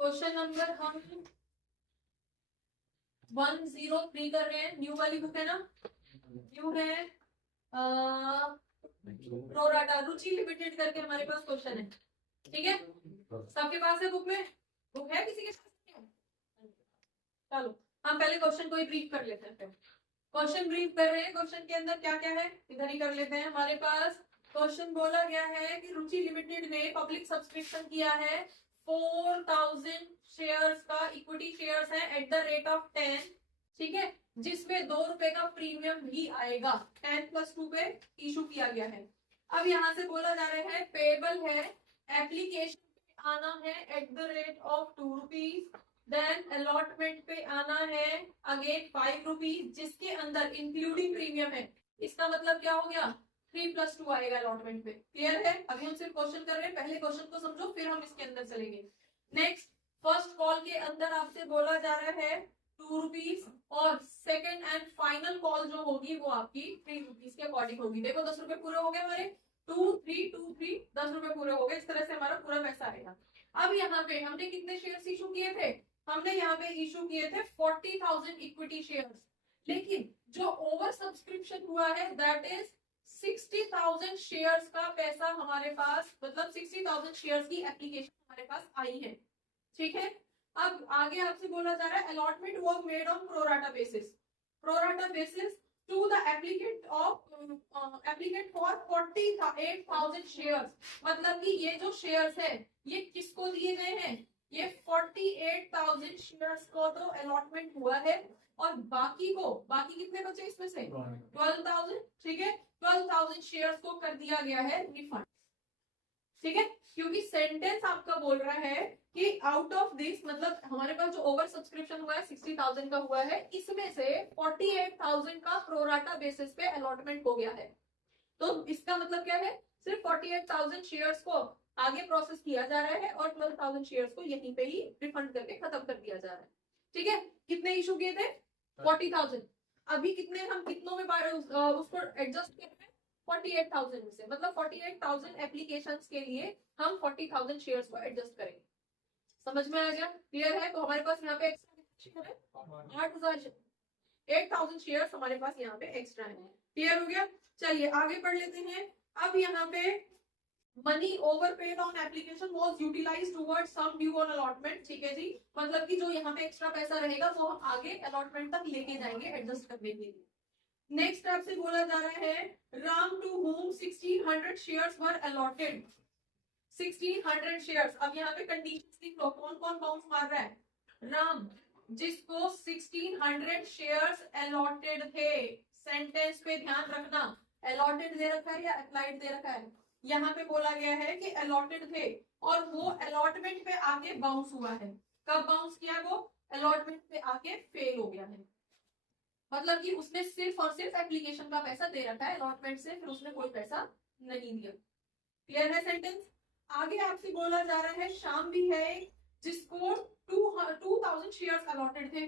Question number हम 103 कर रहे हैं। न्यू वाली बुक है ना, न्यू है प्रोराटा रुचि लिमिटेड करके हमारे पास क्वेश्चन है। ठीक है, सबके पास है बुक में? बुक है किसी के पास? चलो हम पहले क्वेश्चन को ही ब्रीफ कर लेते हैं। क्वेश्चन ब्रीफ कर रहे हैं। क्वेश्चन के अंदर क्या क्या है इधर ही कर लेते हैं। हमारे पास क्वेश्चन बोला गया है कि रुचि लिमिटेड ने पब्लिक सब्सक्रिप्शन किया है 4000 शेयर्स का, इक्विटी शेयर्स है एट द रेट ऑफ 10, ठीक है, जिसमें 2 रुपए का प्रीमियम भी आएगा। 10+2 पे इशू किया गया है। अब यहाँ से बोला जा रहा है पेबल है, एप्लीकेशन पे आना है at the rate of 2 rupees, then allotment पे आना है अगेन 5 रुपीज, जिसके अंदर इंक्लूडिंग प्रीमियम है। इसका मतलब क्या हो गया, 3+2 आएगा अलॉटमेंट पे। क्लियर है? अभी हम सिर्फ क्वेश्चन कर रहे हैं, पहले क्वेश्चन को समझो फिर हम इसके अंदर चलेंगे। नेक्स्ट, फर्स्ट कॉल के अंदर आपसे बोला जा रहा है 2 रुपीज, और सेकंड एंड फाइनल कॉल जो होगी वो आपकी 3 रुपीज के अकॉर्डिंग होगी। देखो 10 रुपए पूरे हो गए हमारे, 2 3 2 3, 10 रुपए पूरे हो गए। इस तरह से हमारा पूरा पैसा आएगा। अब यहाँ पे हमने कितने शेयर्स इशू किए थे? हमने यहाँ पे इशू किए थे 40,000 इक्विटी शेयर्स, लेकिन जो ओवर सब्सक्रिप्शन हुआ है दैट इज 60,000 शेयर्स का पैसा हमारे पास, मतलब 60,000 शेयर्स की एप्लीकेशन हमारे पास आई है। ठीक है, अब आगे आपसे बोला जा रहा है allotment was made on pro rata basis, pro rata basis to the applicant of applicant for 48,000 shares. मतलब कि ये जो शेयर्स है ये किसको दिए गए हैं? ये 48,000 शेयर्स को तो अलॉटमेंट हुआ है, और बाकी को, बाकी कितने बचे इसमें से? 12,000। ठीक है, 12,000 शेयर्स को कर दिया गया है रिफंड। ठीक है, क्योंकि सेंटेंस आपका बोल रहा है कि आउट ऑफ दिस, मतलब हमारे पास जो ओवर सब्सक्रिप्शन हुआ है 60,000 का हुआ है, इसमें से 48,000 का प्रोराटा बेसिस पे अलॉटमेंट हो गया है। तो इसका मतलब क्या है, सिर्फ 48,000 शेयर्स को आगे प्रोसेस किया जा रहा है और 12,000 शेयर्स को यहीं पे ही रिफंड करके खत्म कर दिया जा रहा है। ठीक है, कितने इशू किए थे? 40,000। अभी कितने, हम कितनों में उसको एडजस्ट कर रहे हैं? 48,000 में से, मतलब 48,000 एप्लीकेशंस के लिए हम 40,000 शेयर्स को एडजस्ट करेंगे। समझ में आ गया? क्लियर है? तो हमारे पास यहाँ पे एक्स्ट्रा है 8,000, 8,000 शेयर्स हमारे पास यहाँ पे एक्स्ट्रा है। क्लियर हो गया? चलिए आगे पढ़ लेते हैं। अब यहाँ पे money over paid on application was utilised towards some due on allotment. ठीक है जी, मतलब कि जो यहाँ पे एक्स्ट्रा पैसा रहेगा वो हम आगे अलॉटमेंट तक लेके जाएंगे एडजस्ट करने के लिए। नेक्स्ट आपसे बोला जा रहा है Ram to whom 1600 shares were allotted, 1600 shares. अब यहाँ पे कंडीशंस लिख लो, कौन कौन बाउंस मार रहा है? राम, जिसको 1600 शेयर्स अलॉटेड थे। सेंटेंस पे ध्यान रखना, अलॉटेड दे रखा है या अप्लाइड दे रखा है? यहाँ पे बोला गया है कि अलॉटेड थे और वो अलॉटमेंट पे आके बाउंस हुआ है। कब बाउंस किया? वो अलॉटमेंट पे आके फेल हो गया है। मतलब कि उसने सिर्फ और सिर्फ एप्लीकेशन का पैसा दे रखा है अलॉटमेंट से, फिर उसने कोई पैसा नहीं दिया। क्लियर है सेंटेंस? आगे आपसे बोला जा रहा है शाम भी है जिसको 2,000 शेयर्स अलॉटेड थे।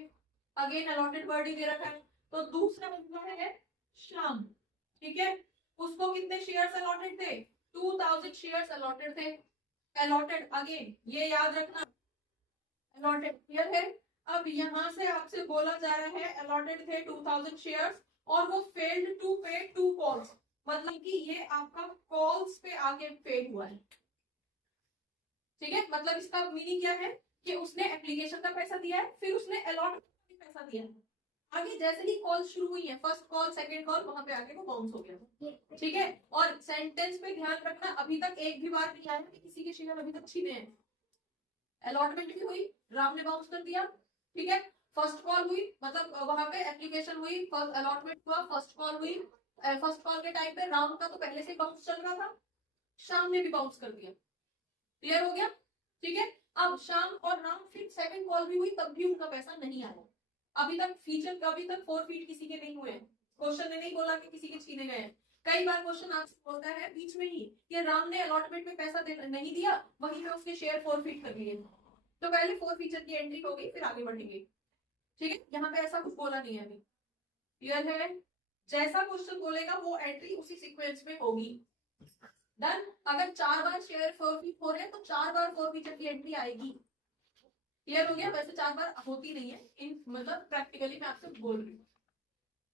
अगेन अलॉटेड वर्ड ही दे रखा है, तो दूसरा बंदा है शाम। ठीक है, उसको कितने शेयर्स अलॉटेड थे? 2,000 शेयर्स अलॉटेड थे। अलॉटेड अगेन ये याद रखना, अलॉटेड। क्लियर है? अब यहां से आपसे बोला जा रहा है अलॉटेड थे 2,000 शेयर्स और वो फेल्ड टू पे 2 कॉल्स, मतलब कि ये आपका कॉल्स पे आके फेल हुआ है। ठीक है, मतलब इसका मीनिंग क्या है कि उसने एप्लीकेशन का पैसा दिया है, फिर उसने अलॉटमेंट का भी पैसा दिया है। आगे जैसे ही कॉल शुरू हुई है, फर्स्ट कॉल सेकंड कॉल, वहां पे आके वो बाउंस हो गया। ठीक है, और सेंटेंस पे ध्यान रखना, अभी तक एक भी बार नहीं आया कि किसी के शेयर अभी तक छीने हैं। अलॉटमेंट भी हुई, राम ने बाउंस कर दिया। ठीक है, फर्स्ट कॉल हुई, मतलब वहां पे एप्लीकेशन हुई, अलॉटमेंट हुआ, फर्स्ट कॉल हुई। फर्स्ट कॉल के टाइम पे राम का तो पहले से बाउंस चल रहा था, शाम ने भी बाउंस कर दिया। क्लियर हो गया? ठीक है, अब शाम और राम फिर सेकंड कॉल भी हुई, तब भी उनका पैसा नहीं आया। अभी तक फीचर, अभी तक 4 फीट किसी के नहीं हुए। क्वेश्चन ने नहीं बोला कि किसी के छीने गए हैं। कई बार क्वेश्चन आपसे बोलता है बीच में ही कि राम ने अलॉटमेंट में पैसा नहीं दिया, वहीं पे उसके शेयर 4 फीट कर लिए। तो पहले 4 फीचर की एंट्री होगी, फिर आगे बढ़ेंगे। ठीक है, यहाँ पे ऐसा कुछ बोला नहीं है अभी। क्लियर है? जैसा क्वेश्चन बोलेगा वो एंट्री उसी सीक्वेंस में होगी। डन? अगर 4 बार शेयर 4 फीट हो रहे हैं तो 4 बार 4 फीचर की एंट्री आएगी। क्लियर हो गया? वैसे 4 बार होती नहीं है, इन मतलब प्रैक्टिकली मैं आपसे बोल रही हूँ।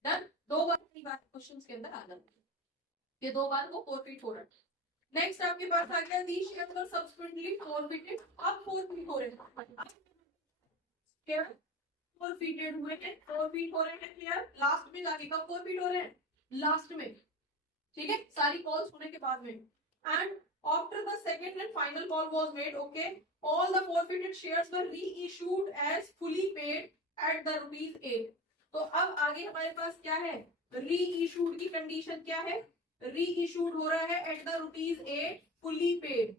डन? 2 बार 3 बार क्वेश्चंस के अंदर आ जाता है ये 2 बार वो फॉरफिट हो रहा है। नेक्स्ट आपके पास आ गया दी शेयर पर सब्सिक्वेंटली फॉरफिटेड, अब फॉरफिट हो रहे हैं, शेयर फॉरफिटेड हुए हैं, फॉरफिट हो रहे हैं, क्लियर? लास्ट में जाके कब फॉरफिट हो रहे हैं? लास्ट में, ठीक है, सारी कॉल्स होने के बाद में। And after the second and final call was made, okay, all the forfeited shares were reissued as fully paid at the ₹8। तो अब आगे हमारे पास क्या है? रीइश्यूड की कंडीशन क्या है? रीइश्यूड हो रहा है at the ₹8 fully paid.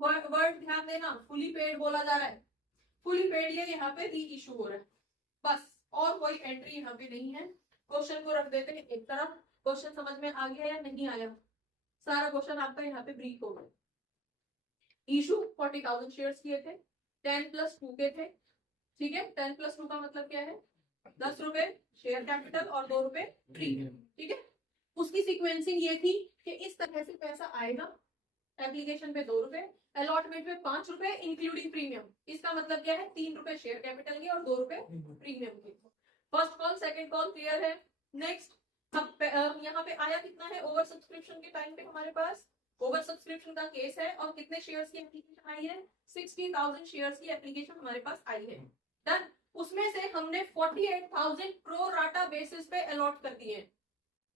Word ध्यान देना, फुली पेड बोला जा रहा है, फुली पेड ये यहाँ पे रीइश्यू हो रहा है, बस, और कोई एंट्री यहाँ पे नहीं है। क्वेश्चन को रख देते हैं एक तरफ। क्वेश्चन समझ में आ गया या नहीं आया? सारा क्वेश्चन आपका यहाँ पे ब्रीफ हो गया। इशू 40,000 शेयर्स किए थे, 10+2 के थे, ठीक है, 10+2 का मतलब क्या है? 10 रुपए शेयर कैपिटल और 2 रुपए प्रीमियम, ठीक है। उसकी सीक्वेंसिंग ये थी कि इस तरह से पैसा आएगा, एप्लीकेशन पे 2 रुपए, अलॉटमेंट पे 5 रुपए इंक्लूडिंग प्रीमियम। इसका मतलब क्या है? 3 रुपए शेयर कैपिटल के और 2 रुपए प्रीमियम के। First call second call clear है? नेक्स्ट अब यहाँ पे आया कितना है ओवर सब्सक्रिप्शन के टाइम पे? हमारे पास ओवर सब्सक्रिप्शन का केस है और कितने शेयर्स की एप्लीकेशन आई है? 60,000 शेयर्स की एप्लीकेशन हमारे पास आई है। डन? उसमें से हमने 48,000 प्रो राटा बेसिस पे अलॉट कर दिए,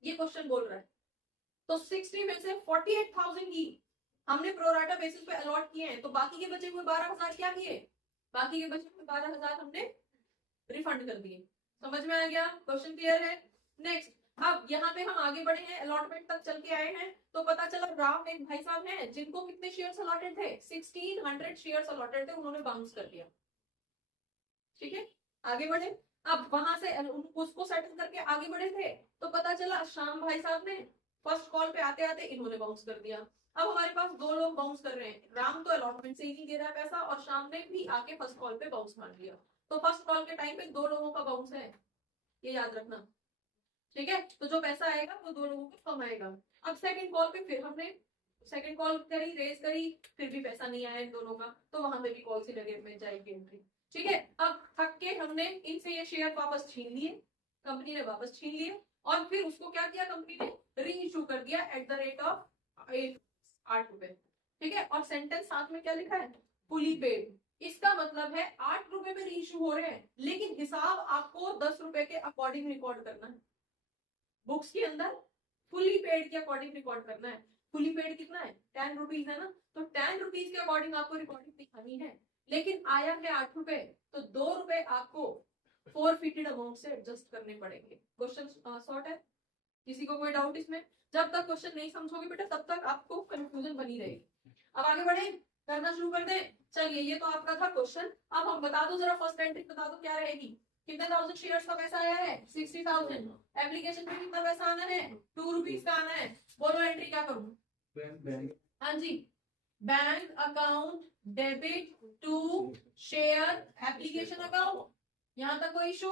ये क्वेश्चन बोल रहा है। तो 60 में से 48,000 की हमने प्रो राटा बेसिस पे अलॉट किए हैं, तो बाकी के बचे हुए 12,000 क्या किए? बाकी के बचे हुए 12,000 हमने रिफंड कर दिए। समझ में आ गया? क्वेश्चन क्लियर है? नेक्स्ट अब यहाँ पे हम आगे बढ़े हैं, अलॉटमेंट तक चल के आए हैं, तो पता चला राम एक भाई साहब हैं जिनको कितने शेयर्स अलॉटेड थे? 1600 शेयर्स अलॉटेड थे, उन्होंने बाउंस कर दिया, ठीक है। आगे बढ़े, अब वहां से उसको सेटल करके आगे बढ़े थे, तो पता चला श्याम भाई साहब ने फर्स्ट कॉल पे आते आते इन्होंने बाउंस कर दिया। अब हमारे पास 2 लोग बाउंस कर रहे हैं, राम तो अलॉटमेंट से ही नहीं दे रहा है पैसा और श्याम ने भी आके फर्स्ट कॉल पे बाउंस मार दिया। तो फर्स्ट कॉल के टाइम पे 2 लोगों का बाउंस है, ये याद रखना, ठीक है। तो जो पैसा आएगा वो 2 लोगों को कम आएगा। अब सेकंड कॉल पे फिर हमने सेकंड कॉल करी, रेज करी, फिर भी पैसा नहीं आया इन दोनों का, तो वहां पे भी कॉल से लगे में जाएगी एंट्री, ठीक है। अब थक के हमने इनसे ये शेयर वापस छीन लिए, कंपनी ने वापस छीन लिए, और फिर उसको क्या किया? कंपनी ने री इशू कर दिया एट द रेट ऑफ 8 रुपए, ठीक है। और सेंटेंस साथ में क्या लिखा है? Fully paid. इसका मतलब है 8 रुपए में री इशू हो रहे हैं, लेकिन हिसाब आपको 10 रुपए के अकॉर्डिंग रिकॉर्ड करना है, बुक्स के अंदर फुली पेड के अकॉर्डिंग रिकॉर्ड करना है। फुली पेड कितना है? 10 रुपीज है ना, तो 10 रुपीज के अकॉर्डिंग आपको रिकॉर्डिंग दिखानी है, लेकिन आया है 8 रुपए, तो 2 रुपए आपको फॉरफिटेड अमाउंट से एडजस्ट करने पड़ेंगे। क्वेश्चन सॉर्ट है? किसी को कोई डाउट इसमें? जब तक क्वेश्चन नहीं समझोगे बेटा तब तक आपको कंफ्यूजन बनी रहेगी। अब आगे बढ़े, करना शुरू कर दे। चलिए ये तो आपका था क्वेश्चन, अब हम बता दो जरा, फर्स्ट एंट्री बता दो क्या रहेगी? कितने 1000 शेयर्स का पैसा आया है? 60,000। एप्लीकेशन पे कितना पैसा आना है? 2 रुपीज का आना है। बोलो एंट्री क्या करूं? हाँ जी, bank account debit to share application account. यहाँ तक कोई इशू?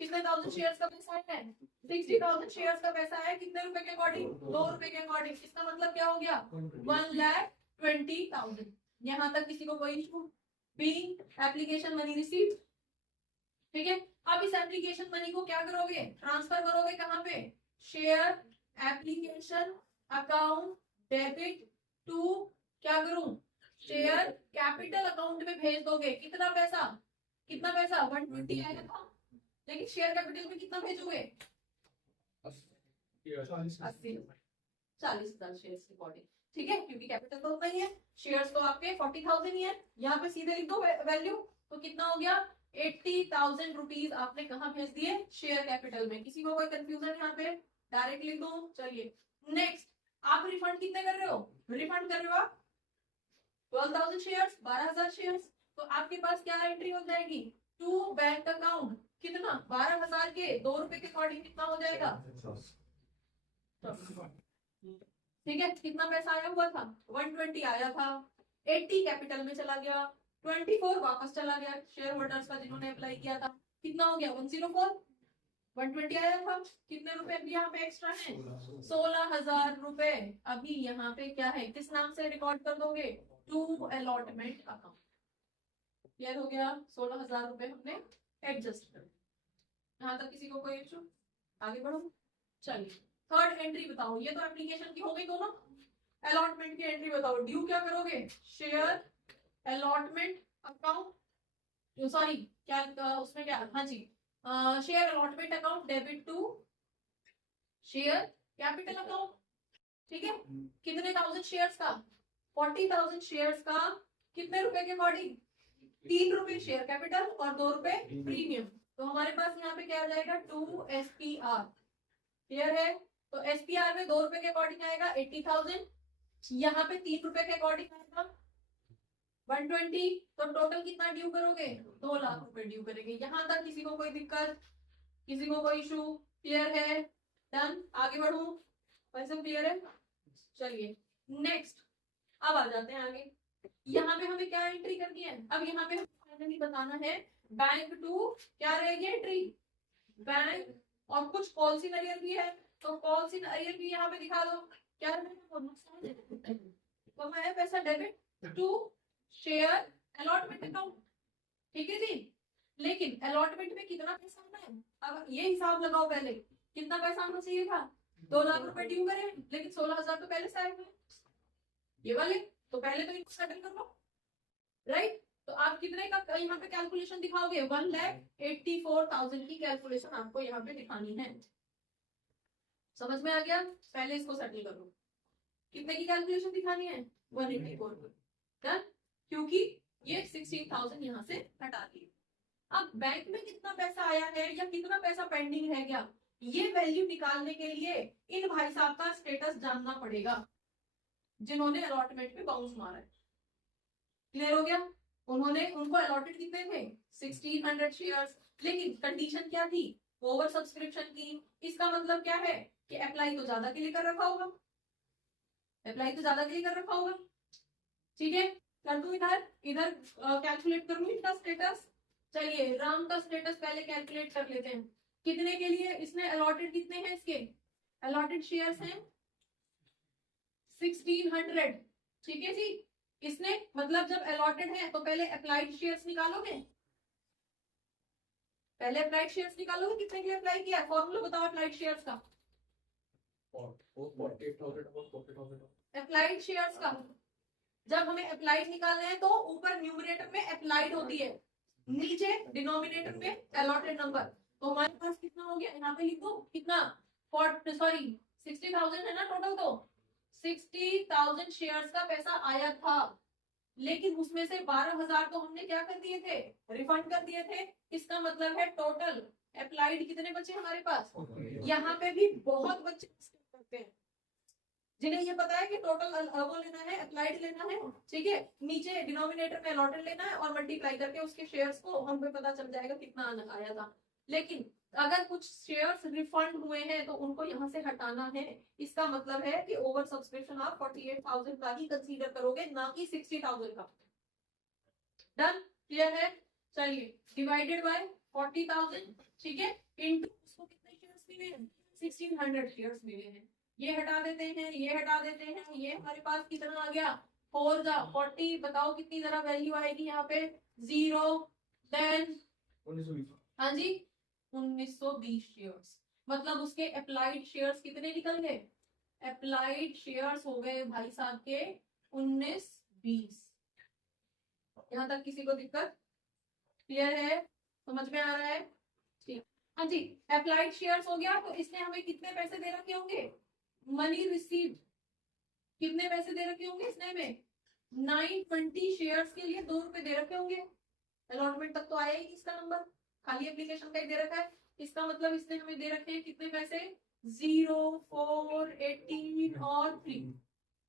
कितने 1000 शेयर्स का पैसा है? 60,000 शेयर्स का पैसा है, कितने रुपए के अकॉर्डिंग? 2 रुपए के अकॉर्डिंग। इसका मतलब क्या हो गया? 1,20,000। यहाँ तक किसी को कोई issue? B application money received, ठीक है। अब इस एप्लीकेशन मनी को क्या करोगे? ट्रांसफर करोगे कहां पे? Share application account debit to क्या करूं? शेयर कैपिटल अकाउंट में भेज दोगे। कितना पैसा? कितना पैसा? 120 आया था, लेकिन शेयर कैपिटल में कितना भेजोगे? 40,000 शेयर्स रिकॉर्डिंग, ठीक है, क्योंकि कैपिटल तो उतना ही है, शेयर्स तो आपके 40,000 ही है। यहाँ पे सीधे लिख दो वैल्यू, तो कितना हो गया? 80,000 रुपीज आपने कहाँ भेज दिए? शेयर कैपिटल में। किसी को कोई कंफ्यूजन यहाँ पे? डायरेक्ट लिख दो। चलिए नेक्स्ट, आप रिफंड कितने कर रहे हो? रिफंड कर रहे हो आप 12,000 शेयर्स, 12,000 शेयर्स। तो आपके पास क्या एंट्री हो जाएगी? टू बैंक अकाउंट, कितना? 12,000 के 2 रुपए के अकॉर्डिंग कितना हो जाएगा? ठीक है, कितना पैसा आया हुआ था? 120 आया था, 80 कैपिटल में चला गया, 24 वापस चला गया शेयर होल्डर्स का जिन्होंने अप्लाई किया था। कितना हो गया? 104। 120 आया था, कितने रुपए अभी यहाँ पे एक्स्ट्रा है? 16,000 रुपए अभी यहाँ पे क्या है? किस नाम से रिकॉर्ड कर दोगे? टू अलॉटमेंट अकाउंट, क्लियर हो गया? 16,000 रुपए हमने एडजस्ट कर। यहाँ तक किसी को कोई इशू? आगे बढ़ो। चलिए थर्ड एंट्री बताओ, ये तो एप्लीकेशन की हो गई दोनों। अलॉटमेंट की एंट्री बताओ। ड्यू क्या करोगे? शेयर अलॉटमेंट अकाउंट, सॉरी क्या उसमें क्या, हाँ जी, share allotment account debit to share capital account. ठीक है, कितने 1000 शेयर्स का? 40,000 शेयर्स का कितने रुपए के अकॉर्डिंग? 3 रुपए शेयर कैपिटल और 2 रुपए प्रीमियम। तो हमारे पास यहाँ पे क्या आ जाएगा? 2 SPR। क्लियर है? तो SPR में 2 रुपए के अकॉर्डिंग आएगा 80,000, यहाँ पे 3 रुपए के अकॉर्डिंग आएगा 120। तो टोटल कितना ड्यू करोगे? 2 लाख रुपए ड्यू करेंगे। यहाँ तक किसी को कोई दिक्कत, किसी को कोई इशू? क्लियर है? डन। आगे बढ़ू, वैसे क्लियर है? चलिए नेक्स्ट, अब आ जाते हैं आगे। यहाँ पे हमें क्या एंट्री करनी है? अब यहाँ पे फाइनली बताना है बैंक टू क्या रहेगी एंट्री? बैंक, और कुछ कॉल सिनेरियो भी है, तो कॉल सिनेरियो भी यहाँ पे दिखा दो। क्या है? तो मैं पैसा debit to share allotment account. ठीक है जी, लेकिन अलॉटमेंट में कितना पैसा आना है? अब ये हिसाब लगाओ पहले, कितना पैसा आना चाहिए था? 2 लाख रुपए ड्यू करे, लेकिन 16,000 तो पहले से आए हुए ये वाले, तो पहले तो इनको सेटल कर लो, राइट? तो आप कितने का यहाँ पे कैलकुलेशन दिखाओगे? 1,84,000 की कैलकुलेशन आपको यहाँ पे दिखानी है। समझ में आ गया? पहले इसको सेटल कर लो। कितने की कैलकुलेशन दिखानी है? 184, क्योंकि ये 16,000 यहाँ से हटा दिए। अब बैंक में कितना पैसा आया है या कितना पैसा पेंडिंग रह गया, ये वैल्यू निकालने के लिए इन भाई साहब का स्टेटस जानना पड़ेगा जिन्होंने अलॉटमेंट पे बाउंस मारा है। क्लियर हो गया? उनको अलॉटेड कितने थे? 1600 शेयर्स, लेकिन कंडीशन क्या थी? ओवर सब्सक्रिप्शन की। इसका मतलब क्या है कि अप्लाई तो ज्यादा के लिए कर रखा होगा, अप्लाई तो ज्यादा के लिए कर रखा होगा। ठीक है, कर दूं इधर इधर कैलकुलेट कर लूं इनका स्टेटस। चलिए राम का स्टेटस पहले कैलकुलेट कर लेते हैं। कितने के लिए इसने अलॉटेड, कितने हैं इसके अलॉटेड शेयर्स हैं? 1600। ठीक है जी, इसने मतलब जब अलॉटेड है तो पहले अप्लाइड शेयर्स निकालोगे, पहले अप्लाइड शेयर्स निकालोगे। कितने के लिए अप्लाई किया? फॉर्मूला बताओ अप्लाइड शेयर्स का। अप्लाइड शेयर्स का जब हमें अप्लाइड निकालना है तो ऊपर न्यूमरेटर में अप्लाइड होती है, नीचे डिनोमिनेटर में अलॉटेड नंबर। तो हमारे पास कितना हो गया? यहाँ पे लिख दो कितना, 60,000 है ना टोटल। तो 60,000 शेयर्स का पैसा आया था, लेकिन उसमें से 12,000 तो हमने क्या कर दिए थे? रिफंड कर दिए थे। इसका मतलब है टोटल अप्लाइड कितने बचे हमारे पास? यहाँ पे भी बहुत बच्चे करते हैं जिन्हें ये पता है कि टोटल वो लेना है, अप्लाइड लेना है। ठीक है, नीचे डिनोमिनेटर में अलॉटेड लेना है और मल्टीप्लाई करके उसके शेयर्स को हमें पता चल जाएगा कितना आया था। लेकिन अगर कुछ शेयर्स रिफंड हुए हैं तो उनको यहाँ से हटाना है। इसका मतलब है कि ओवर सब्सक्रिप्शन आप 48,000 का ही कंसीडर करोगे, ना कि 60,000 का। डन? क्लियर है? चलिए डिवाइडेड बाय 40,000, ठीक है, इनटू उसको कितने शेयर्स मिले हैं? 1600 शेयर्स मिले हैं। ये हटा देते हैं, ये हटा देते हैं, ये हमारे पास कितना आ गया? 4 जा 40। बताओ कितनी जरा वैल्यू आएगी यहाँ पे? 0। देन हाँ जी 1920 शेयर्स। मतलब उसके अप्लाइड शेयर्स कितने निकल गए? अप्लाइड शेयर्स हो गए भाई साहब के 1920। यहाँ तक किसी को दिक्कत? क्लियर है? समझ में आ रहा है? ठीक, हाँ जी। अप्लाइड शेयर्स हो गया, तो इसने हमें कितने पैसे दे रखे होंगे? मनी रिसीव्ड कितने पैसे दे रखे होंगे इसने हमें? 920 शेयर्स के लिए 2 रुपए दे रखे होंगे। अलॉटमेंट तक तो आया ही इसका नंबर, खाली एप्लीकेशन का ही दे रखा है। इसका मतलब इसने हमें दे रखे हैं कितने पैसे? 0, 4, 18 और 3।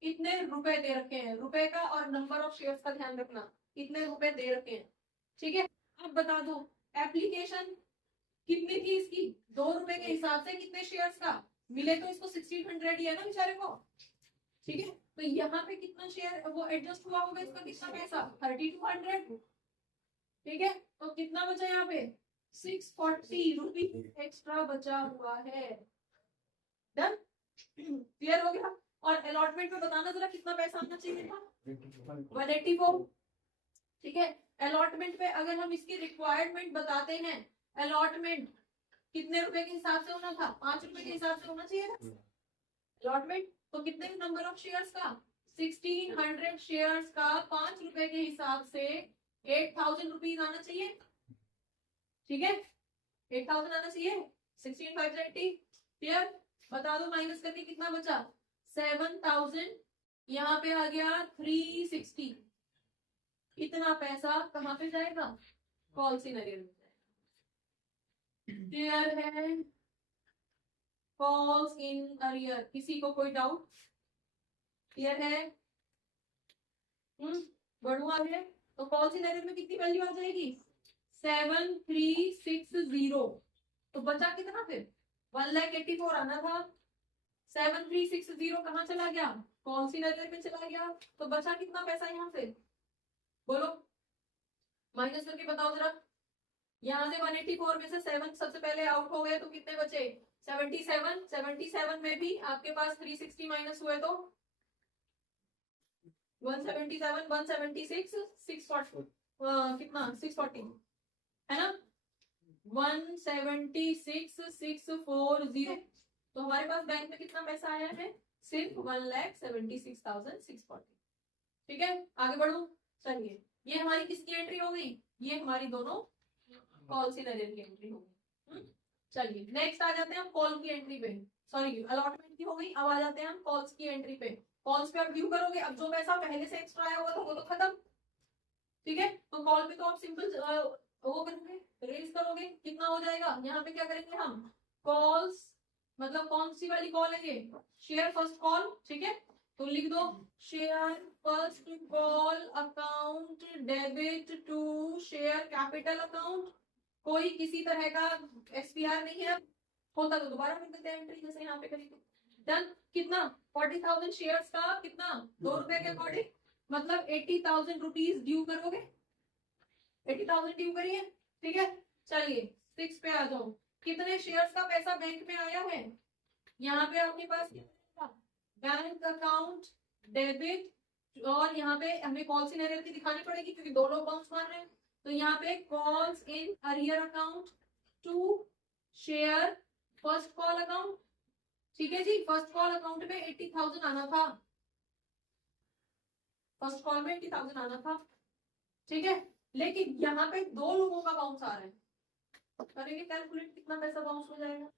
इतने रुपए दे रखे हैं। रुपए का और नंबर ऑफ शेयर्स का ध्यान रखना, इतने रुपए दे रखे हैं। ठीक है, अब बता दो एप्लीकेशन कितनी थी इसकी? 2 रुपए के हिसाब से कितने शेयर्स का मिले? तो इसको 1600 ही है ना बेचारे को। ठीक है, तो यहाँ पे कितना शेयर वो एडजस्ट हुआ होगा? इसका कितना पैसा? 3200। ठीक है, तो कितना बचा यहाँ पे? 640 रुपीज एक्स्ट्रा बचा हुआ है। डन? क्लियर हो गया? और अलॉटमेंट में बताना जरा कितना पैसा आना चाहिए था? 184। ठीक है। अलॉटमेंट पे अगर हम इसकी रिक्वायरमेंट बताते हैं, अलॉटमेंट कितने रुपए के हिसाब से होना था, 5 रुपए के हिसाब से होना चाहिए ना अलॉटमेंट। तो कितने नंबर ऑफ शेयर्स का, 1600 शेयर्स का 5 रुपए के हिसाब से 8000 रुपीज आना चाहिए। ठीक है, 8000 आना चाहिए। 16580 क्लियर। बता दो माइनस करके कितना बचा, 7000। यहाँ पे आ गया 360। इतना पैसा कहाँ पे जाएगा, कॉल सिनेरियो में जाएगा। क्लियर है, कॉल्स इन अरियर। किसी को कोई डाउट, क्लियर है। बढ़ू आगे, तो कॉल्स इन अरियर में कितनी वैल्यू आ जाएगी, 7360। तो बचा कितना फिर, 1,84,000 आना था। 7360 कहाँ चला गया, कौन सी नजर में चला गया। तो बचा कितना पैसा यहाँ से, बोलो माइनस करके बताओ जरा। यहाँ से 184 में से 7 सबसे पहले आउट हो गए तो कितने बचे, 77। 77 में भी आपके पास 360 माइनस हुए तो 177, 176, 640 कितना 640 है ना, 176, 640। तो हमारे पास बैंक में कितना पैसा आया है, सिर्फ 1,76,640। ठीक है, आगे बढ़ो। चलिए, ये हमारी किसकी एंट्री हो गई, ये हमारी दोनों कॉल सिनेरियो की एंट्री हो गई। चलिए नेक्स्ट आ जाते हैं हम कॉल की एंट्री पे, सॉरी अलॉटमेंट की हो गई। अब आ जाते हैं हम कॉल्स की एंट्री पे। कॉल्स पे आप ड्यू करोगे, अब जो पैसा पहले से एक्स्ट्रा आया हुआ था वो तो खत्म। ठीक है, तो कॉल पे तो आप सिंपल वो करोगे, रेज करोगे, कितना हो जाएगा। यहाँ पे क्या करेंगे हम, कॉल्स मतलब कौन सी वाली कॉल है ये, शेयर फर्स्ट कॉल। ठीक है, तो लिख दो share first call account debit to share capital account. कोई किसी तरह का एसपीआर नहीं है, होता तो दोबारा कर देते हैं एंट्री, जैसे यहाँ पे करेंगे। डन। कितना 40,000 शेयर्स का कितना, 2 रुपए के अकॉर्डिंग, मतलब 80,000 रुपीज ड्यू करोगे। 80,000 ड्यू करिए। ठीक है, चलिए 6 पे आ जाओ। कितने शेयर्स का पैसा बैंक में आया है, यहाँ पे आपके पास बैंक अकाउंट डेबिट, और यहाँ पे हमें कॉल्स इन अरियर की दिखानी पड़ेगी क्योंकि दो लोग बाउंस मार रहे हैं। तो यहाँ पे calls in arrear account to share first call account. ठीक है जी, फर्स्ट कॉल अकाउंट में 80,000 आना था, फर्स्ट कॉल में 80,000 आना था। ठीक है, लेकिन यहाँ पे दो लोगों का बाउंस आ रहा है, करेंगे कैलकुलेट कितना पैसा बाउंस हो जाएगा।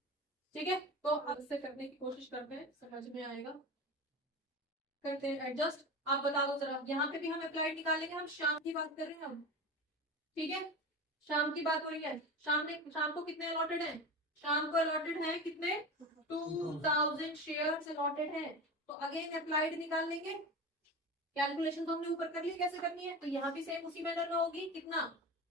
ठीक है, तो अब से करने की कोशिश करते हैं, समझ में आएगा। करते हैं एडजस्ट। आप बता दो जरा, यहाँ पे भी हम अप्लाइड निकालेंगे, हम शाम की बात कर रहे हैं अब। ठीक है, शाम की बात हो रही है। शाम को कितने अलॉटेड है, शाम को अलॉटेड है कितने, 2000 शेयर्स अलॉटेड है। तो अगेन अप्लाइड निकाल लेंगे। कैलकुलेशन तो हमने ऊपर कर ली, कैसे करनी है, तो यहाँ भी सेम उसी मैनर में होगी। कितना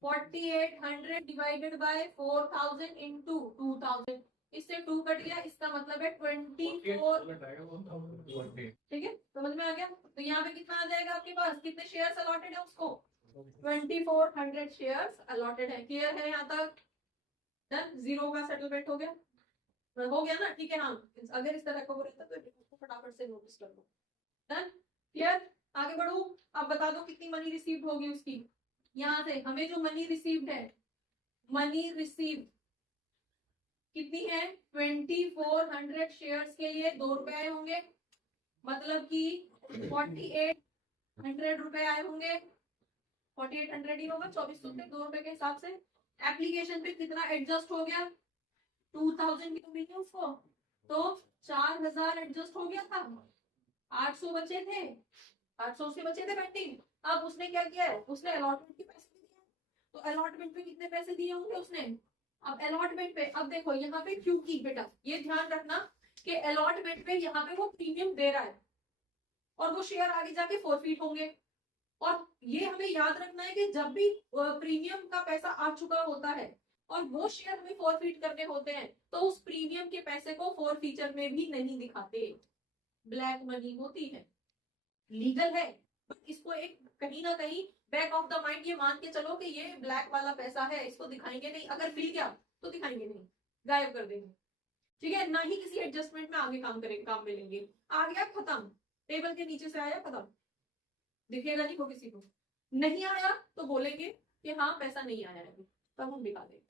4800 डिवाइडेड बाय 4000 इंटू 2000। इससे 2 कट गया, इसका मतलब है 24। ठीक है, समझ में आ गया। तो यहाँ पे कितना आ जाएगा आपके पास, कितने शेयर्स अलॉटेड है उसको, 2400 शेयर्स अलॉटेड है। क्लियर है यहाँ तक, डन। जीरो का सेटलमेंट हो गया, हो गया ना। ठीक है, हाँ अगर इस तरह का हो रहता तो फटाफट से नोटिस कर लो। Done, clear. आगे बढ़ो। अब बता दो कितनी मनी रिसीव्ड होगी उसकी। यहाँ से हमें जो मनी रिसीव्ड है, मनी रिसीव्ड कितनी है, 2400 शेयर्स के लिए 2 रुपए आए होंगे, मतलब कि 4800 रुपए आए होंगे। 4800 ही होगा, 2400 पे 2 रुपए के हिसाब से। एप्लीकेशन पे कितना एडजस्ट हो गया, 2000 की तो मिली उसको, तो 4000 एडजस्ट हो गया था। 800 बचे थे, 800 उसके बचे थे पेंडिंग। अब उसने क्या किया है, उसने अलॉटमेंट के पैसे भी दिए। तो अलॉटमेंट पे कितने पैसे दिए होंगे उसने। अब अलॉटमेंट पे, अब देखो यहाँ पे क्योंकि बेटा ये ध्यान रखना कि अलॉटमेंट पे यहाँ पे वो प्रीमियम दे रहा है और वो शेयर आगे जाके फॉरफिट होंगे। और ये हमें याद रखना है कि जब भी प्रीमियम का पैसा आ चुका होता है और वो शेयर हमें फॉरफिट करने होते हैं, तो उस प्रीमियम के पैसे को फॉरफीचर में भी नहीं दिखाते, ब्लैक मनी होती है, लीगल है, बट इसको एक कहीं ना कहीं बैक ऑफ द माइंड ये मान के चलो कि ये ब्लैक वाला पैसा है, इसको दिखाएंगे नहीं। अगर मिल गया तो दिखाएंगे नहीं, गायब कर देंगे। ठीक है, ना ही किसी एडजस्टमेंट में आगे काम करेंगे, काम मिलेंगे। आ गया खत्म, टेबल के नीचे से आया खत्म, दिखेगा नहीं को किसी को। नहीं आया तो बोलेंगे कि हाँ पैसा नहीं आया है, तब हम दिखा देंगे।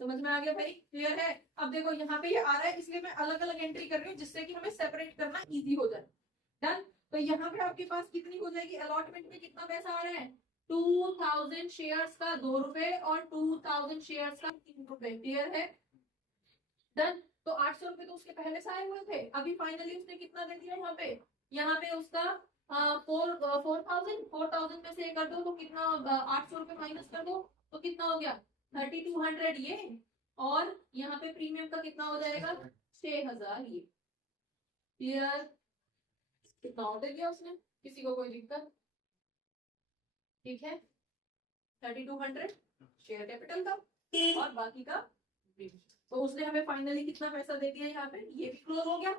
समझ में आ गया भाई? क्लियर है? अब देखो यहाँ पे ये आ रहा है, इसलिए मैं अलग अलग एंट्री कर रही हूँ जिससे कि हमें सेपरेट करना इजी हो जाए। डन। तो यहाँ पे आपके पास कितनी हो जाएगी, अलॉटमेंट में कितना पैसा आ रहा है, 2000 शेयर्स का 2 रुपए और 2000 शेयर्स का 3 रुपए। क्लियर है? डन। तो 800 रुपए तो उसके पहले से आए हुए थे, अभी फाइनली उसने कितना दे दिया यहाँ पे उसका 4000 में से कर दो तो कितना, 800 रुपए माइनस कर दो तो कितना हो गया, 3200 ये, और यहाँ पे प्रीमियम का कितना हो जाएगा, 6000 ये। क्लियर? कितना ऑर्डर दिया उसने, किसी को कोई दिक्कत? ठीक है, 3200 शेयर कैपिटल का और बाकी का, तो उसने हमें फाइनली कितना पैसा दे दिया यहाँ पे, ये भी क्लोज हो गया।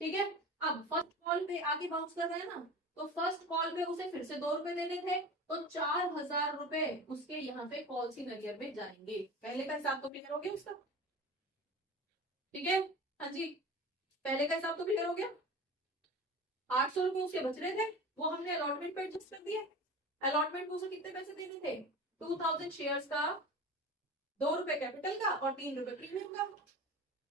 ठीक है, अब फर्स्ट कॉल पे आगे बाउंस कर रहे हैं ना, तो फर्स्ट कॉल पे उसे फिर से 2 रुपए देने थे, तो 4000 रुपए उसके यहाँ पे कॉल सीनियर में जाएंगे। पहले का हिसाब तो क्लियर हो गया उसका? ठीक है, हाँ जी, पहले का हिसाब तो क्लियर हो गया। 800 रुपए उसके बच रहे थे, वो हमने अलॉटमेंट पे एडजस्ट कर दिए। अलॉटमेंट को उसे कितने पैसे देने थे, 2000 शेयर्स का 2 रुपए कैपिटल का और 3 रुपए प्रीमियम का।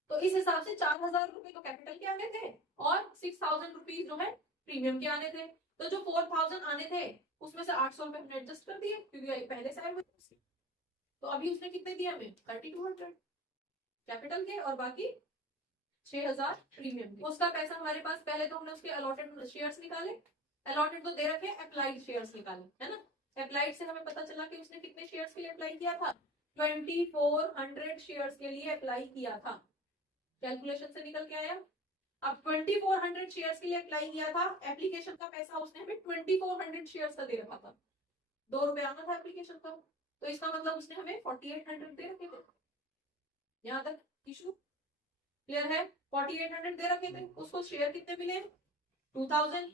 तो इस हिसाब से 4000 रुपए तो कैपिटल के आने थे और 6000 रुपीज जो है प्रीमियम के आने थे। तो जो 4000 आने थे उसमें से 800 रुपए हमने एडजस्ट कर दिए क्योंकि पहले से आए हुए। तो अभी उसने कितने दिया हमें, 3200 कैपिटल के और बाकी 6000 प्रीमियम के। उसका पैसा हमारे पास, पहले तो हमने उसके अलॉटेड शेयर्स निकाले, अलॉटेड तो दे रखे, अप्लाइड शेयर्स निकाले, है ना। अप्लाइड से हमें पता चला कि उसने कितने शेयर्स के लिए अप्लाई किया था, 2400 शेयर्स के लिए अप्लाई किया था। कैलकुलेशन से निकल के आया। अब 2400 शेयर्स के लिए अप्लाई किया था, एप्लीकेशन का पैसा उसने हमें 2400 शेयर्स का दे रखा था, 2 रुपए आना था एप्लीकेशन का, तो इसका मतलब उसने हमें 4800 दे रखे थे। यहाँ तक इशू क्लियर है? 4800 दे रखे थे, उसको शेयर कितने मिले, 2000।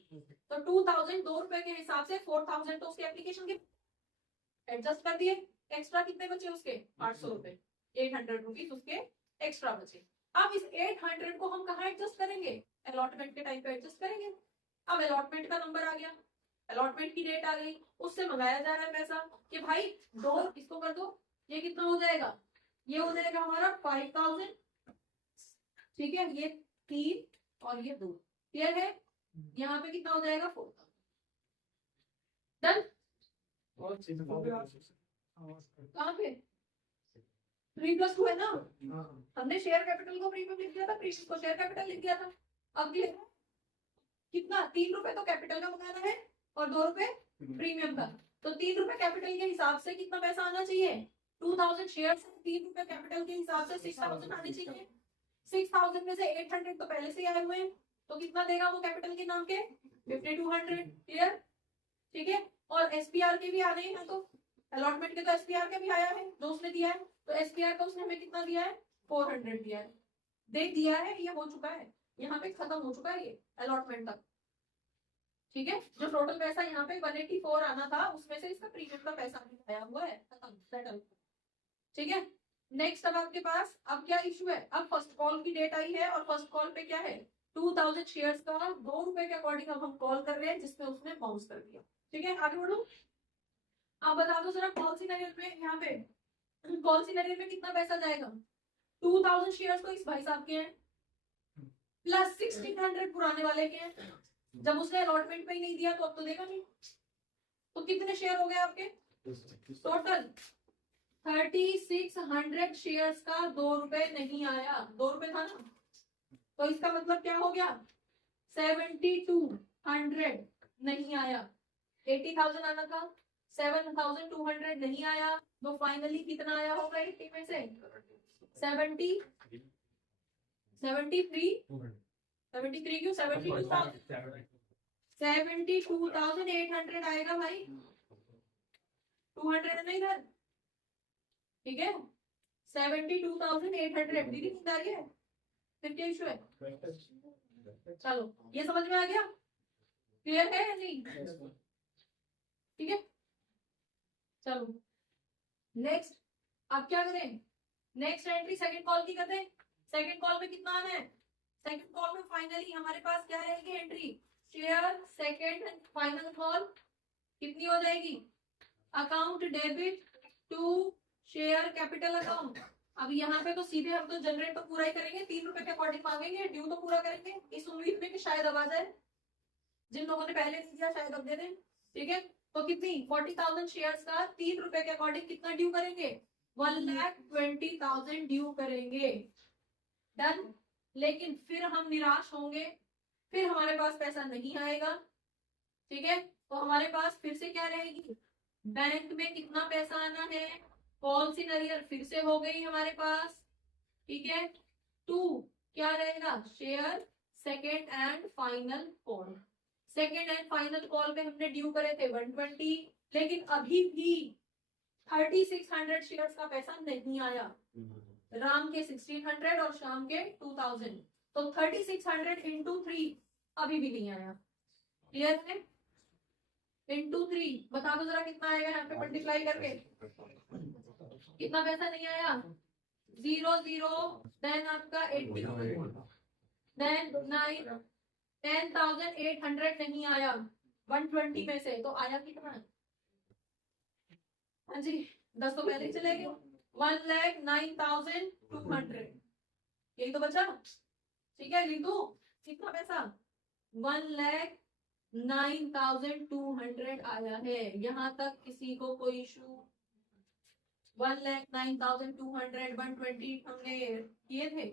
तो 2000 2 रुपए के हिसाब से 4000 तो उसके एप्लीकेशन के एडजस्ट कर दिए। एक्स्ट्रा कितने बचे उसके, 800 रुपए, 800 रुपीज उसके एक्स्ट्रा बचे। अब इस 800 को हम कहाँ एडजस्ट करेंगे, अलॉटमेंट के टाइम पे एडजस्ट करेंगे। अब अलॉटमेंट का नंबर आ गया, अलॉटमेंट की डेट आ गई, उससे मंगाया जा रहा है पैसा कि भाई 2 इसको कर दो, ये कितना हो जाएगा, ये हो जाएगा हमारा 5000। ठीक है, ये 3 और ये 2। क्लियर है? यहाँ पे कितना हो जाएगा, 4000। डन। कहाँ पे 3+2 है ना, हमने शेयर कैपिटल को प्रीमियम लिख दिया था, प्रीमियम को शेयर कैपिटल लिख दिया था। अब क्लियर है? कितना, 3 रुपए तो कैपिटल का मंगाना है और 2 रुपए प्रीमियम का। तो 3 रुपए कैपिटल के हिसाब से कितना पैसा आना चाहिए, 2000 शेयर से 3 रुपए कैपिटल के हिसाब से 6000 आने चाहिए। 6000 में से 800 तो पहले से आए हुए हैं, तो कितना देगा वो कैपिटल के नाम के, 5200। क्लियर? ठीक है, और एसपीआर के भी आ रहे हैं, तो अलॉटमेंट के तो एसपीआर के भी आया है जो उसने दिया है, तो एसपीआर का उसने हमें कितना दिया है, 400 दिया है, दे दिया है, ये हो चुका है, यहाँ पे खत्म हो चुका है ये अलॉटमेंट तक। ठीक है, जो टोटल पैसा यहाँ पे 184 आना था उसमें से इसका प्रीमियम का पैसा भी आया हुआ है, खत्म, सेटल। ठीक है, नेक्स्ट अब आपके पास अब क्या इशू है, अब फर्स्ट कॉल की डेट आई है और फर्स्ट कॉल पे क्या है, 2000 शेयर्स का 2 रुपए के अकॉर्डिंग अब हम कॉल कर रहे हैं जिसमें उसने बाउंस कर दिया। ठीक है, आगे बढ़ो। आप बता दो जरा कॉल सिनेरियो में, यहाँ पे कॉल सिनेरियो में कितना पैसा जाएगा, 2000 शेयर्स तो इस भाई साहब के हैं प्लस 1600 पुराने वाले के हैं। जब उसने अलॉटमेंट पे ही नहीं दिया तो अब तो देगा नहीं, तो कितने शेयर हो गए आपके टोटल, 3600 शेयर्स का 2 रुपए नहीं आया, 2 रुपए था ना, तो इसका मतलब क्या हो गया, 7200 नहीं आया, 80,000 आना था, 7200 नहीं आया, तो फाइनली कितना आया होगा 80 में से 73 क्यों 72,800 आएगा भाई, 200 नहीं इधर। ठीक है, 72,800। दीदी नींद आ रही है, फिर क्या इशू है, चलो ये समझ में आ गया, क्लियर है या नहीं? ठीक है, चलो नेक्स्ट अब क्या करें, नेक्स्ट एंट्री सेकंड कॉल की करते हैं। सेकंड कॉल में कितना आना है, सेकंड कॉल में फाइनली हमारे पास क्या रहेगी entry, share second final call कितनी हो जाएगी? Account debit to share capital account. अब यहाँ पे तो सीधे हम तो जनरेट तो पूरा ही करेंगे, 3 रुपए के अकॉर्डिंग मांगेंगे, ड्यू तो पूरा करेंगे इस उम्मीद में कि शायद अब आ जाए, जिन लोगों ने पहले नहीं दिया शायद अब दे दें। ठीक है, तो कितनी 40,000 शेयर्स का 3 रुपए के अकॉर्डिंग कितना ड्यू करेंगे? 1,20,000 ड्यू करेंगे। डन। लेकिन फिर हम निराश होंगे, फिर हमारे पास पैसा नहीं आएगा। ठीक है, तो हमारे पास फिर से क्या रहेगी? बैंक में कितना पैसा आना है? कौन सी नरियर फिर से हो गई हमारे पास। ठीक है, 2 क्या रहेगा? Share second and final call. Second and final call पे हमने ड्यू करे थे 120, लेकिन अभी भी 3600 शेयर्स का पैसा नहीं आया। राम के 1600 और शाम के 2000, तो 3600 इंटू 3 अभी भी नहीं आया। क्लियर है? इंटू 3 बता दो जरा कितना आएगा यहाँ पे मल्टीप्लाई करके। कितना पैसा नहीं आया? 0 0, देन आपका 80, देन 9, 10,800 नहीं आया 120 में से, तो आया कितना? हाँ जी, 10 तो पहले ही चले गए। 1,09,200 यही तो बचा। ठीक है, लिख दो कितना पैसा? 1,09,200 आया है। यहाँ तक किसी को कोई इशू? 1,09,200 120 हमने किए थे,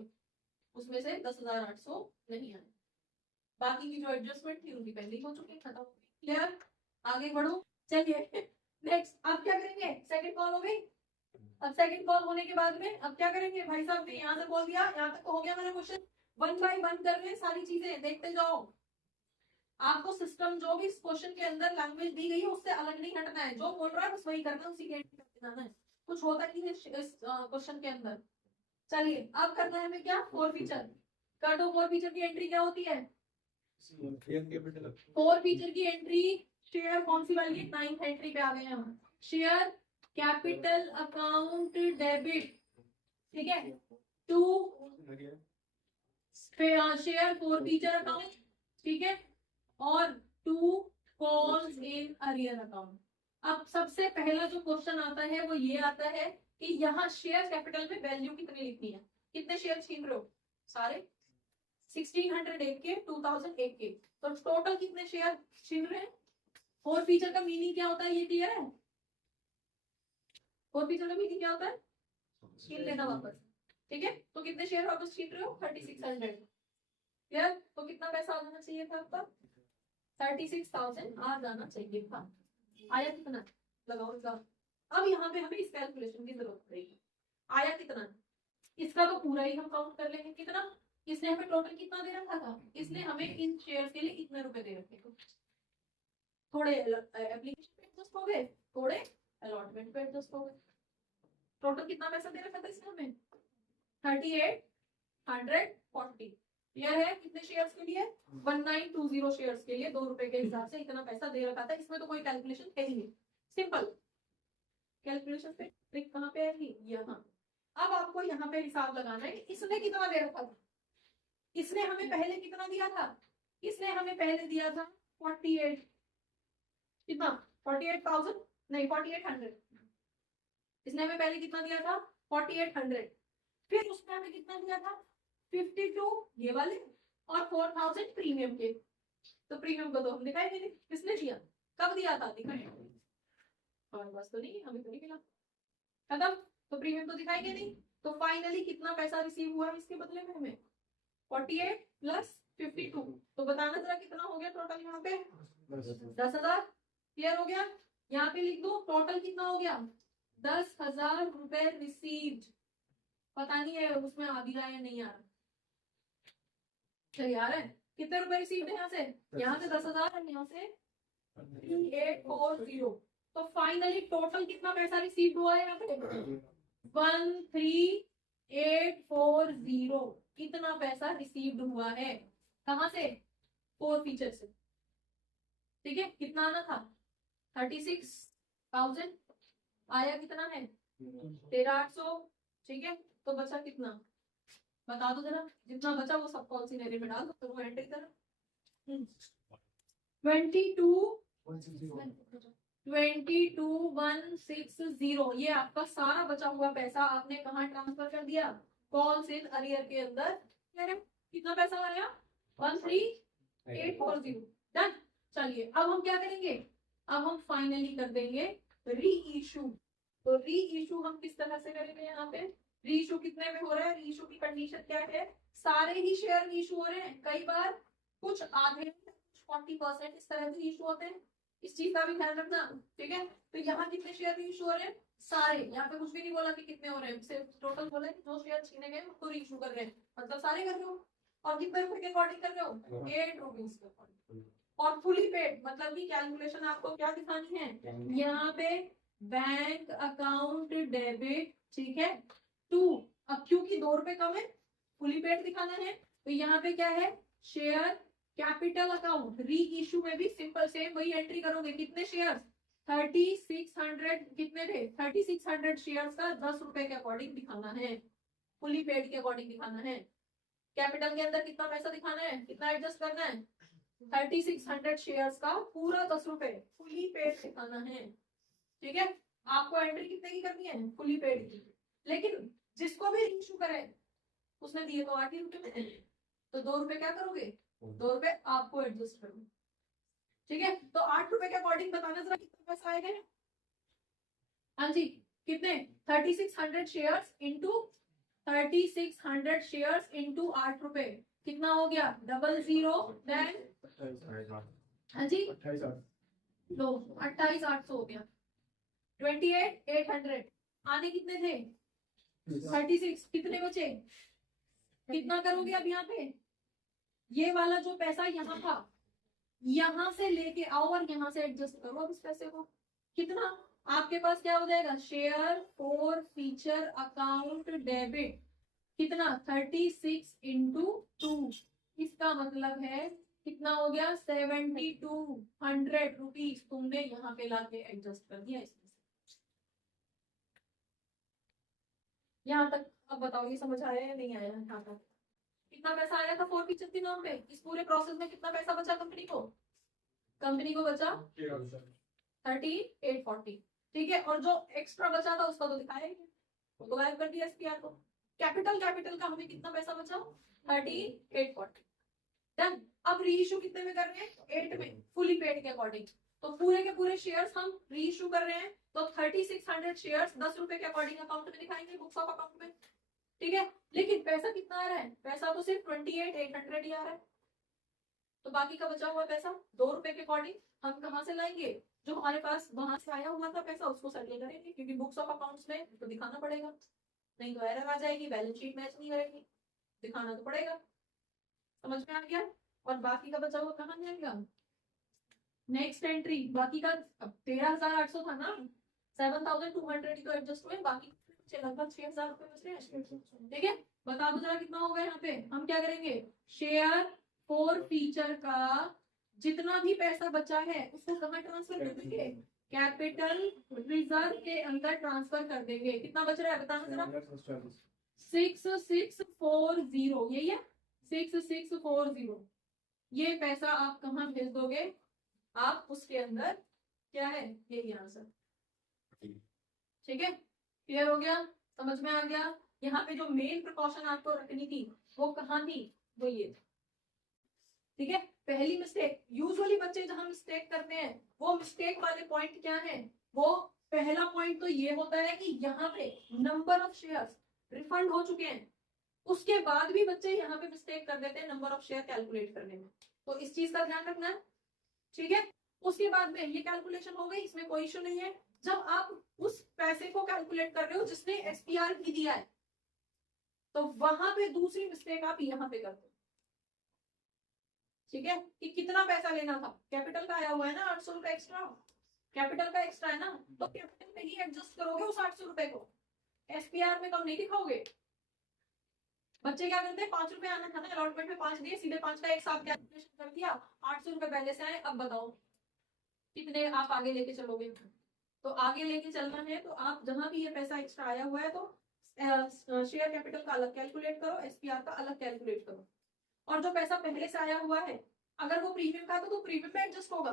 उसमें से 10,800 नहीं आए। बाकी की जो एडजस्टमेंट थी उनकी पहले ही हो चुकी, खत्म। क्लियर? आगे बढ़ो। चलिए नेक्स्ट, अब क्या करेंगे? सेकंड कॉल हो गई। अब सेकंड कॉल होने के बाद में अब क्या करेंगे? भाई साहब ने यहाँ से बोल दिया, यहाँ तक तो हो गया मेरा क्वेश्चन। 1 बाय 1 कर रहे, सारी चीजें देखते जाओ। आपको सिस्टम जो भी क्वेश्चन के अंदर लैंग्वेज दी गई है उससे अलग नहीं हटना है, जो बोल रहा है बस वही करना है, उसी के करते जाना है। कुछ होता नहीं है इस क्वेश्चन के अंदर। चलिए अब करना है हमें क्या? 4 फीचर कर दो। 4 फीचर की एंट्री क्या होती है? 4 फीचर की एंट्री शेयर कौन सी वाली है? 9th एंट्री पे आ गए हम। शेयर कैपिटल अकाउंट डेबिट, ठीक है, to share forfeiture account, ठीक है, और 2 कॉल्स इन अरियर अकाउंट। अब सबसे पहला जो क्वेश्चन आता है वो ये आता है कि यहाँ शेयर कैपिटल में वैल्यू कितनी लिखनी है? कितने शेयर छीन रहे हो? सारे 1601 के 2001 के, तो टोटल कितने शेयर छीन रहे हैं? 4 फीचर का मीनिंग क्या होता है ये क्लियर है? 4 फीचर का मीनिंग क्या होता है? छीन लेना वापस। ठीक है, तो कितने शेयर वापस छीन रहे हो? 3600। क्लियर? तो कितना पैसा आ जाना चाहिए था आपका? 36,000 आ जाना चाहिए था। आया कितना? लगाओ इसका। अब यहाँ पे हमें इस कैलकुलेशन की जरूरत पड़ेगी। आया कितना? इसका तो पूरा ही हम काउंट कर लेंगे। कितना? इसने हमें टोटल कितना दे रखा था? इसने हमें इन शेयर्स के लिए इतने रुपए दे रखे थे। थोड़े एप्लीकेशन पे एडजस्ट हो गए, थोड़े अलॉटमेंट पे एडजस्ट हो गए। टोटल कितना पैसा दे रखा था इसने हमें? 3840। क्लियर है? कितने शेयर्स के लिए? 1920 शेयर्स के लिए 2 रुपए के हिसाब से इतना पैसा दे रखा था। इसमें तो कोई कैलकुलेशन है ही नहीं, सिंपल कैलकुलेशन पे ट्रिक कहाँ पे है? यहाँ। अब आपको यहाँ पे हिसाब लगाना है इसने कितना दे रखा था। इसने हमें पहले कितना दिया था? इसने हमें पहले दिया था 48, कितना? 48,000 नहीं 4800। इसने हमें पहले कितना दिया था? 4800। फिर उसने हमें कितना दिया था? 52 ये वाले और 4000 प्रीमियम के। तो प्रीमियम को तो हम दिखाएंगे नहीं, किसने दिया? कब दिया था? दिखाएंगे। और बस तो नहीं, हमें तो नहीं मिला, खत्म। तो प्रीमियम तो दिखाएंगे नहीं। तो फाइनली कितना पैसा रिसीव हुआ इसके बदले में हमें? 48 प्लस 52। तो बताना जरा कितना हो गया टोटल यहाँ पे? 10,000। क्लियर हो गया? यहाँ पे लिख दो टोटल कितना हो गया? 10,000 रुपए रिसीव्ड। पता नहीं है उसमें आ भी रहा है या नहीं आ रहा। चलिए आ रहा है। कितने रुपए रिसीव्ड है यहाँ से? यहाँ से 10,000 और यहाँ से 3840। तो फाइनली टोटल कितना पैसा रिसीव हुआ है यहाँ पे? 13,840। कितना पैसा रिसीव्ड हुआ है? कहाँ से? 4 फीचर से। ठीक है, कितना आना था? 36,000। आया कितना है? 13,800। ठीक है, तो बचा कितना? बता दो जरा। जितना बचा वो सब कौन सी नैरेट में डाल दो, तो वो एंट्री करो। 22 22,160 ये आपका सारा बचा हुआ पैसा आपने कहाँ ट्रांसफर कर दिया? कॉल्स इन अरियर के अंदर। कितना पैसा आया? 13,840। डन। चलिए अब हम क्या करेंगे? अब हम फाइनली कर देंगे री इशू। तो री इशू हम किस तरह से करेंगे? यहाँ पे री इशू कितने में हो रहा है? री इशू की कंडीशन क्या है? सारे ही शेयर री इशू हो रहे हैं। कई बार कुछ आधे 40% इस तरह के इशू होते हैं। इस चीज का भी ध्यान रखना, ठीक है? तो यहाँ कितने शेयर री इशू हो रहे हैं? सारे। यहाँ पे कुछ भी नहीं बोला कि कितने हो रहे हैं, सिर्फ टोटल बोला कि जो शेयर छीने गए उनको री इशू कर रहे हैं, मतलब सारे कर रहे हो। और कितने रुपए के अकॉर्डिंग कर रहे हो? 8 रुपीज के अकॉर्डिंग। और फुली पेड मतलब की कैलकुलेशन आपको क्या दिखानी है? यहाँ पे बैंक अकाउंट डेबिट, ठीक है, टू, अब क्योंकि 2 रुपए कम है फुली पेड दिखाना है, तो यहाँ पे क्या है? Share capital account. री इशू में भी सिंपल सेम वही एंट्री करोगे। कितने शेयर? 3600। कितने थे? 3600 शेयर्स का 10 रुपए के अकॉर्डिंग दिखाना है, फुली पेड के अकॉर्डिंग दिखाना है। कैपिटल के अंदर कितना पैसा दिखाना है? कितना एडजस्ट करना है? 3600 शेयर्स का पूरा 10 रुपए फुली पेड दिखाना है, ठीक है? आपको एंट्री कितने की करनी है? फुली पेड की। लेकिन जिसको भी इशू करे उसने दिए तो 8 ही रुपए में, तो 2 रुपए क्या करोगे? 2 रुपए आपको एडजस्ट करोगे, ठीक है? तो 8 रुपए के अकॉर्डिंग बताना जरा कितना पैसा आएगा। हाँ जी, कितने? 3600 शेयर्स इंटू 3600 शेयर्स इंटू 8 रुपए, कितना हो गया? 00 देन, हाँ जी, लो 28,800 हो गया। 28,800 आने कितने थे? 36। कितने बचे? कितना करोगे अब यहाँ पे? ये वाला जो पैसा यहाँ था, यहाँ से लेके आओ और यहाँ से एडजस्ट करो अब इस पैसे को। कितना आपके पास क्या हो जाएगा? Share forfeiture account debit, कितना? 36 इंटू 2। इसका मतलब है कितना हो गया? 7200 रुपीज तुमने यहाँ पे लाके एडजस्ट कर दिया इसमें से। यहाँ तक अब बताओ ये समझ आया या नहीं आया? यहाँ तक कितना पैसा आया था फॉर फीचर के नाम पे? इस पूरे प्रोसेस में कितना पैसा बचा कंपनी को? कंपनी को बचा 3840, ठीक है? और जो एक्स्ट्रा बचा था उसका तो दिखाया ही नहीं, वो तो गायब कर दिया एसपीआर को। कैपिटल का हमें कितना पैसा बचा? 3840। डन। अब रीइश्यू कितने में कर रहे हैं? 8 में, फुली पेड के अकॉर्डिंग। तो पूरे के पूरे शेयर्स हम रीइश्यू कर रहे हैं, तो 3600 शेयर्स 10 रुपए के अकॉर्डिंग अकाउंट में दिखाएंगे, बुक्स ऑफ अकाउंट में, ठीक है? लेकिन पैसा कितना आ रहा है? पैसा तो सिर्फ 28,800 ही आ रहा है। तो बाकी का बचा हुआ पैसा 2 रुपए के अकॉर्डिंग हम कहाँ से लाएंगे? जो हमारे पास वहां से आया हुआ था पैसा उसको सेटल करेंगे, क्योंकि बुक्स ऑफ अकाउंट्स में तो दिखाना पड़ेगा, नहीं तो एरर आ जाएगी, बैलेंस शीट मैच नहीं करेगी, दिखाना तो पड़ेगा। समझ में आ गया? और बाकी का बचा हुआ कहाँ जाएगा? Next entry. बाकी का 13,800 था ना, 7,200 तो एडजस्ट हुए, बाकी लगभग 6,000 रुपए बच रहे हैं, ठीक है? बता दो जरा कितना होगा यहाँ पे? हम क्या करेंगे? शेयर फॉर फीचर का जितना भी पैसा बचा है उसको कहाँ ट्रांसफर कर देंगे? कैपिटल रिजर्व के अंदर ट्रांसफर कर देंगे। कितना बच रहा है बताना जरा? 6640, यही है 6640। ये पैसा आप कहाँ भेज दोगे? आप उसके अंदर, क्या है यही आंसर, ठीक है? क्लियर हो गया? समझ में आ गया? यहाँ पे जो मेन प्रिकॉशन आपको रखनी थी वो कहाँ थी? वो ये, ठीक है? पहली मिस्टेक, यूजुअली बच्चे जहां मिस्टेक करते हैं वो मिस्टेक वाले पॉइंट क्या है? वो पहला पॉइंट तो ये होता है कि यहाँ पे नंबर ऑफ शेयर्स रिफंड हो चुके हैं, उसके बाद भी बच्चे यहाँ पे मिस्टेक कर देते हैं नंबर ऑफ शेयर कैलकुलेट करने में, तो इस चीज का ध्यान रखना है, ठीक है? उसके बाद में ये कैलकुलेशन हो गई, इसमें कोई इशू नहीं है। जब आप उस पैसे को कैलकुलेट कर रहे हो जिसने एसपीआर भी दिया है, तो वहां पे दूसरी मिस्टेक आप यहाँ पे करते हो, ठीक है? कि कितना पैसा लेना था, कैपिटल का आया हुआ है ना 800 रुपए एक्स्ट्रा, कैपिटल का एक्स्ट्रा है ना, तो कैपिटल में ही एडजस्ट करोगे उस 800 रुपए को, एसपीआर में कम नहीं दिखाओगे। बच्चे क्या करते हैं? 5 रुपए आना था ना, अलॉटमेंट में 5 दिए, सीधे 5 का एक साथ कैलकुलेशन कर दिया, 800 रुपए पहले से आए, अब बताओ कितने आप आगे लेके चलोगे? तो आगे लेके चलना है तो आप जहां भी ये पैसा एक्स्ट्रा आया हुआ है तो शेयर कैपिटल का अलग कैलकुलेट करो, एसपीआर का अलग कैलकुलेट करो, और जो पैसा पहले से आया हुआ है अगर वो प्रीमियम का तो प्रीमियम पे एडजस्ट होगा,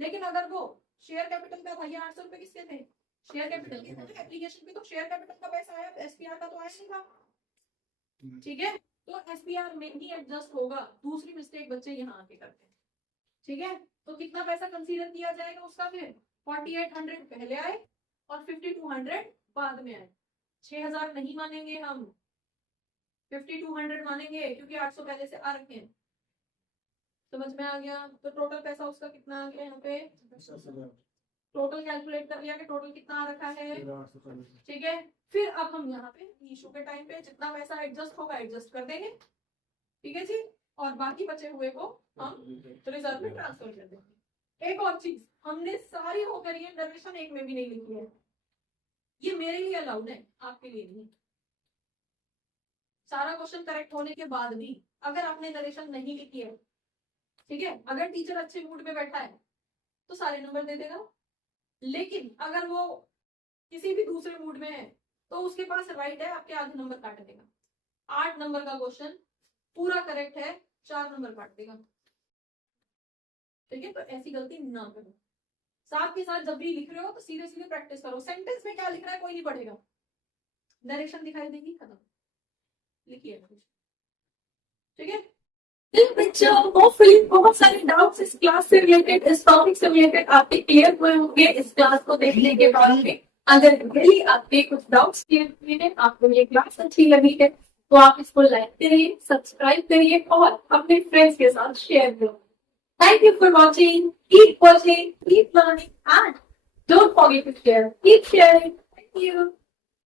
लेकिन अगर वो शेयर कैपिटल का था, ये 800 रुपए किसके थे? शेयर कैपिटल के थे। एप्लीकेशन पे तो शेयर कैपिटल का पैसा आया, एसपीआर का तो आया नहीं था, ठीक है? तो एसपीआर में ही एडजस्ट होगा। दूसरी मिस्टेक बच्चे यहाँ आके करते हैं, ठीक है? तो कितना पैसा कंसीडर किया जाएगा उसका? फिर 4800 पहले आए और 5200 बाद में आए। 6000 नहीं मानेंगे हम, 5200 मानेंगे, क्योंकि 800 पहले से आ रखे हैं। समझ में आ गया? तो टोटल पैसा उसका कितना आ गया यहाँ पे? टोटल कैलकुलेट कर लिया कि टोटल कितना आ रखा है, ठीक है? फिर अब हम यहाँ पे इशू के टाइम पे जितना पैसा एडजस्ट होगा एडजस्ट कर देंगे, ठीक है जी? और बाकी बचे हुए को हम रिजर्व में ट्रांसफर कर देंगे। एक और चीज, हमने सारी होकर ये नरेशन एक में भी नहीं लिखी है, ये मेरे लिए अलाउड है, आपके लिए नहीं। सारा क्वेश्चन करेक्ट होने के बाद भी अगर आपने नरेशन नहीं लिखी है, ठीक है, अगर टीचर अच्छे मूड में बैठा है तो सारे नंबर दे देगा। लेकिन अगर वो किसी भी दूसरे मूड में है तो उसके पास राइट है आपके आधे नंबर काट देगा। 8 नंबर का क्वेश्चन पूरा करेक्ट है, 4 नंबर काट देगा, ठीक है? तो ऐसी गलती ना करो। साथ के साथ जब भी लिख रहे हो तो सीधे सीधे प्रैक्टिस करो। सेंटेंस में क्या लिख रहा है कोई नहीं पढ़ेगा, नरेशन दिखाई देगी, खत्म, लिखिए, ठीक है? बच्चों होपफुली बहुत सारे डाउट्स इस क्लास से रिलेटेड, इस टॉपिक से रिलेटेड आपके क्लियर हुए होंगे इस क्लास को देखने के बाद में। अगर रियली आपके कुछ डाउट्स क्लियर हुए हैं, आपको ये क्लास अच्छी लगी है, तो आप इसको लाइक करिए, सब्सक्राइब करिए और अपने फ्रेंड्स के साथ शेयर करिए। Thank you for watching. Keep watching, keep learning, and don't forget to share. Keep sharing. Thank you.